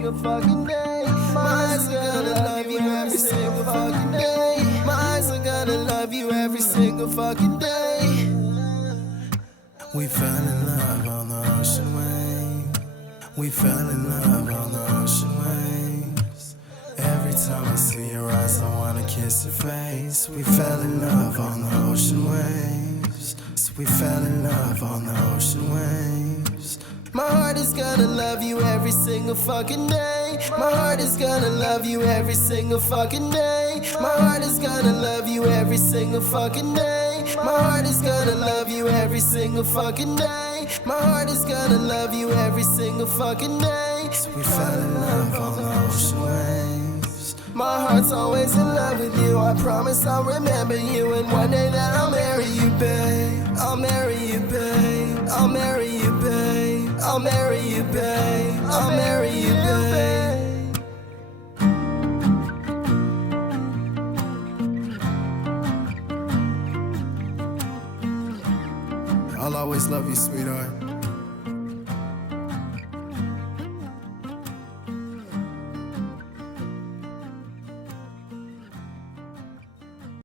single fucking day. My eyes are gonna love you every single fucking day. My eyes are gonna love you every single fucking day. We fell in love on the ocean wave. We fell in love on the ocean waves. Every time I see your eyes, I wanna kiss your face. We fell in love on the ocean waves. So we fell in love on the ocean waves. My heart is gonna love you every single fucking day. My heart is gonna love you every single fucking day. My heart is gonna love you every single fucking day. My heart is gonna love you every single fucking day. My heart is gonna love you every single fucking day. So we fell in love on the ocean waves. My heart's always in love with you. I promise I'll remember you, and one day that I'll marry you, babe. I'll marry you, babe. I'll marry you, babe. I'll marry you, babe. I'll marry you, babe. I'll always love you, sweetheart.